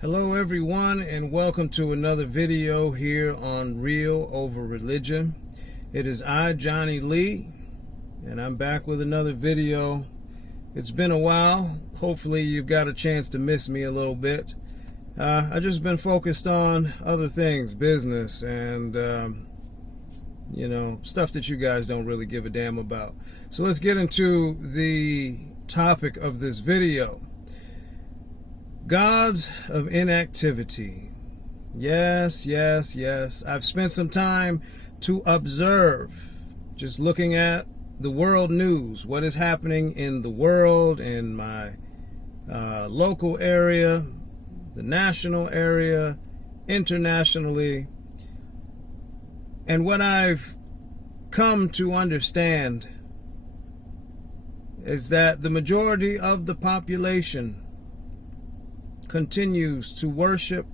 Hello everyone, and welcome to another video here on Real Over Religion. It is I, Johnny Lee, and I'm back with another video. It's been a while. Hopefully you've got a chance to miss me a little bit. I've just been focused on other things, business, and stuff that you guys don't really give a damn about. So let's get into the topic of this video. Gods of inactivity. Yes. I've spent some time to observe, just looking at the world news, what is happening in the world, in my local area, the national area, internationally. And what I've come to understand is that the majority of the population continues to worship,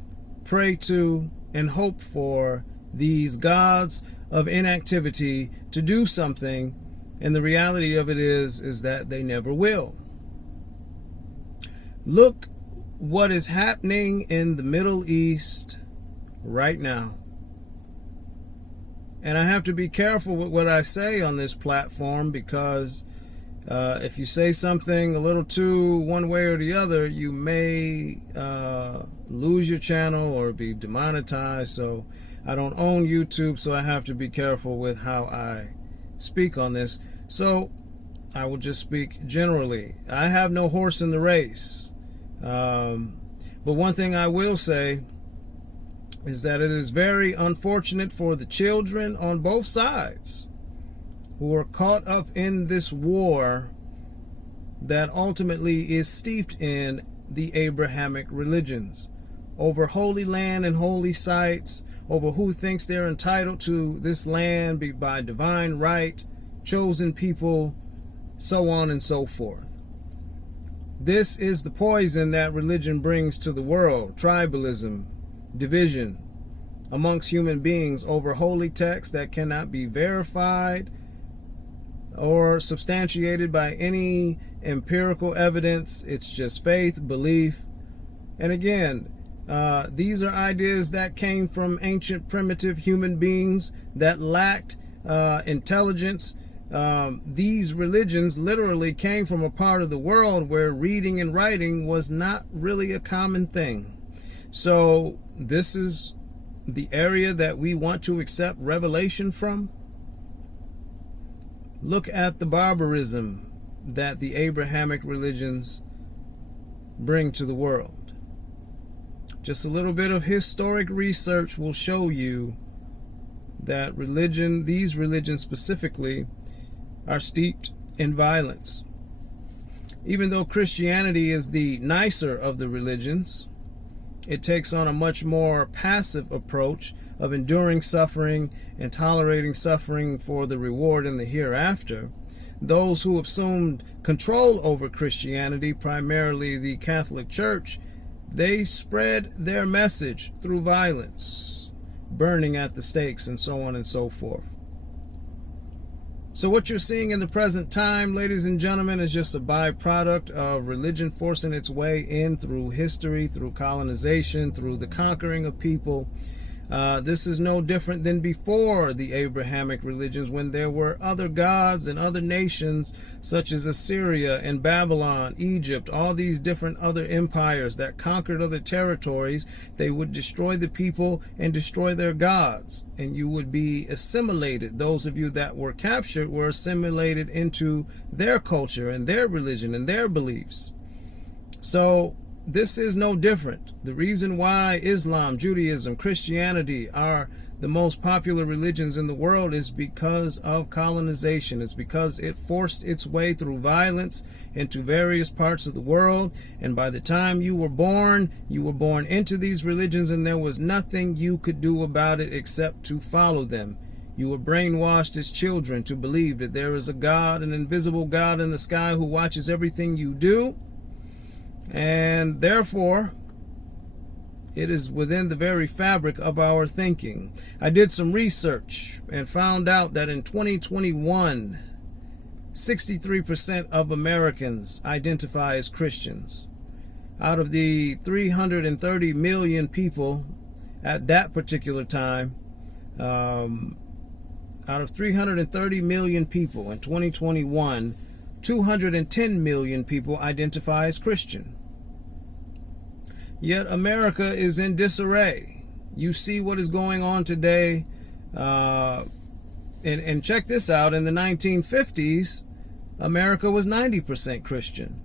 pray to, and hope for these gods of inactivity to do something, and the reality of it is that they never will. Look what is happening in the Middle East right now. And I have to be careful with what I say on this platform, because if you say something a little too one way or the other, you may lose your channel or be demonetized. So I don't own YouTube, so I have to be careful with how I speak on this. So I will just speak generally. I have no horse in the race. But one thing I will say is that it is very unfortunate for the children on both sides who are caught up in this war that ultimately is steeped in the Abrahamic religions, over holy land and holy sites, over who thinks they're entitled to this land by divine right, chosen people, so on and so forth. This is the poison that religion brings to the world: tribalism, division amongst human beings over holy texts that cannot be verified or substantiated by any empirical evidence. It's just faith, belief. And again, these are ideas that came from ancient primitive human beings that lacked intelligence. These religions literally came from a part of the world where reading and writing was not really a common thing. So this is the area that we want to accept revelation from. Look at the barbarism that the Abrahamic religions bring to the world. Just a little bit of historic research will show you that these religions specifically, are steeped in violence. Even though Christianity is the nicer of the religions, it takes on a much more passive approach of enduring suffering and tolerating suffering for the reward in the hereafter. Those who assumed control over Christianity, primarily the Catholic Church, they spread their message through violence, burning at the stakes, and so on and so forth. So what you're seeing in the present time, ladies and gentlemen, is just a byproduct of religion forcing its way in through history, through colonization, through the conquering of people. This is no different than before the Abrahamic religions, when there were other gods and other nations such as Assyria and Babylon, Egypt, all these different other empires that conquered other territories. They would destroy the people and destroy their gods, and you would be assimilated. Those of you that were captured were assimilated into their culture and their religion and their beliefs. So this is no different. The reason why Islam, Judaism, Christianity are the most popular religions in the world is because of colonization. It's because it forced its way through violence into various parts of the world. And by the time you were born into these religions, and there was nothing you could do about it except to follow them. You were brainwashed as children to believe that there is a God, an invisible God in the sky who watches everything you do. And therefore, it is within the very fabric of our thinking. I did some research and found out that in 2021, 63% of Americans identify as Christians. Out of the 330 million people at that particular time, out of 330 million people in 2021, 210 million people identify as Christian. Yet America is in disarray. You see what is going on today. And check this out. In the 1950s, America was 90% Christian.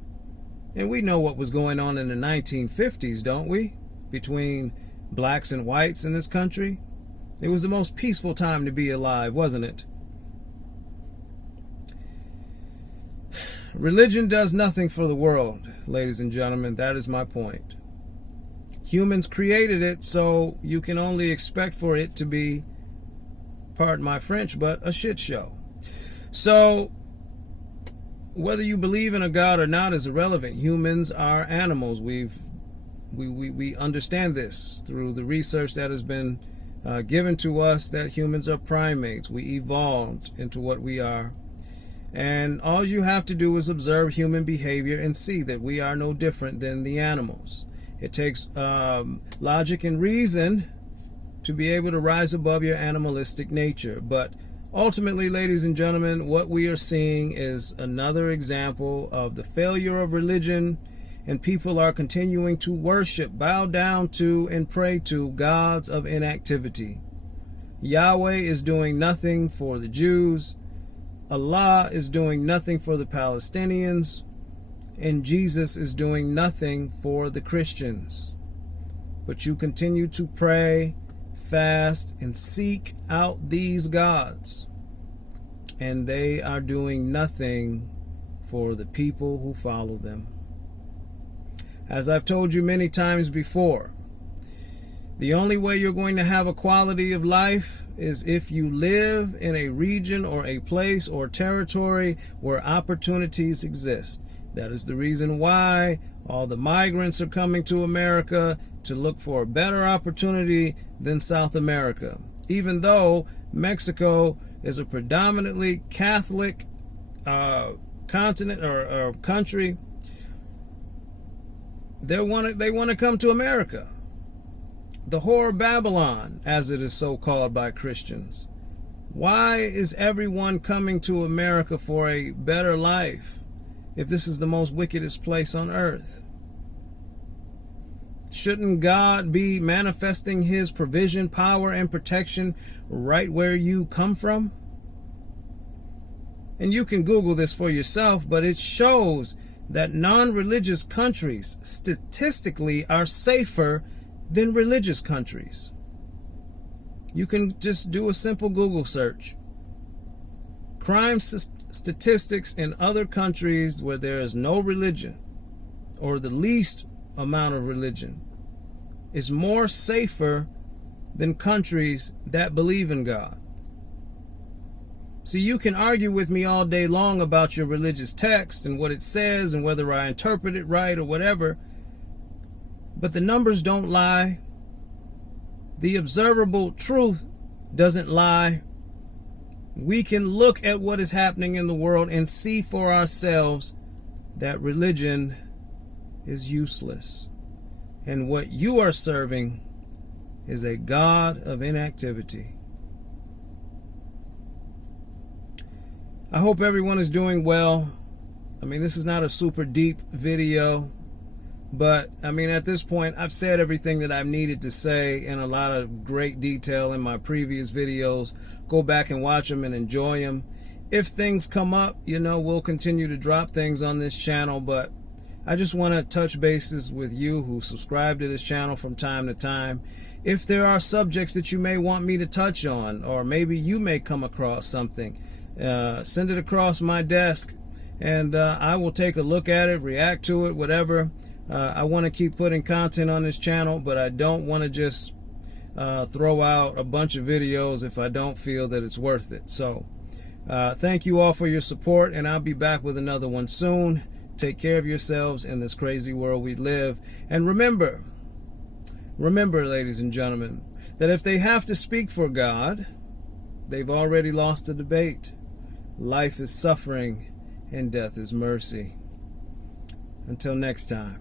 And we know what was going on in the 1950s, don't we? Between blacks and whites in this country. It was the most peaceful time to be alive, wasn't it? Religion does nothing for the world, ladies and gentlemen. That is my point. Humans created it, so you can only expect for it to be, pardon my French, but a shit show. So, whether you believe in a God or not is irrelevant. Humans are animals. We understand this through the research that has been given to us, that humans are primates. We evolved into what we are. And all you have to do is observe human behavior and see that we are no different than the animals. It takes logic and reason to be able to rise above your animalistic nature. But ultimately, ladies and gentlemen, what we are seeing is another example of the failure of religion, and people are continuing to worship, bow down to, and pray to gods of inactivity. Yahweh is doing nothing for the Jews. Allah is doing nothing for the Palestinians. And Jesus is doing nothing for the Christians. But you continue to pray, fast, and seek out these gods. And they are doing nothing for the people who follow them. As I've told you many times before, the only way you're going to have a quality of life is if you live in a region or a place or territory where opportunities exist. That is the reason why all the migrants are coming to America, to look for a better opportunity than South America. Even though Mexico is a predominantly Catholic continent or country, they want to come to America. The whore of Babylon, as it is so called by Christians. Why is everyone coming to America for a better life if this is the most wickedest place on earth? Shouldn't God be manifesting his provision, power, and protection right where you come from? And you can Google this for yourself, but it shows that non-religious countries statistically are safer than religious countries. You can just do a simple Google search. Crime statistics in other countries where there is no religion, or the least amount of religion, is more safer than countries that believe in God. See, you can argue with me all day long about your religious text and what it says and whether I interpret it right or whatever, but the numbers don't lie. The observable truth doesn't lie. We can look at what is happening in the world and see for ourselves that religion is useless. And what you are serving is a God of inactivity. I hope everyone is doing well. I mean, this is not a super deep video, but I mean, at this point, I've said everything that I've needed to say in a lot of great detail in my previous videos. Go back and watch them and enjoy them. If things come up, you know, we'll continue to drop things on this channel, but I just want to touch bases with you who subscribe to this channel from time to time. If there are subjects that you may want me to touch on, or maybe you may come across something, send it across my desk and I will take a look at it, react to it, whatever. I want to keep putting content on this channel, but I don't want to just throw out a bunch of videos if I don't feel that it's worth it. So thank you all for your support, and I'll be back with another one soon. Take care of yourselves in this crazy world we live. And remember, ladies and gentlemen, that if they have to speak for God, they've already lost the debate. Life is suffering and death is mercy. Until next time.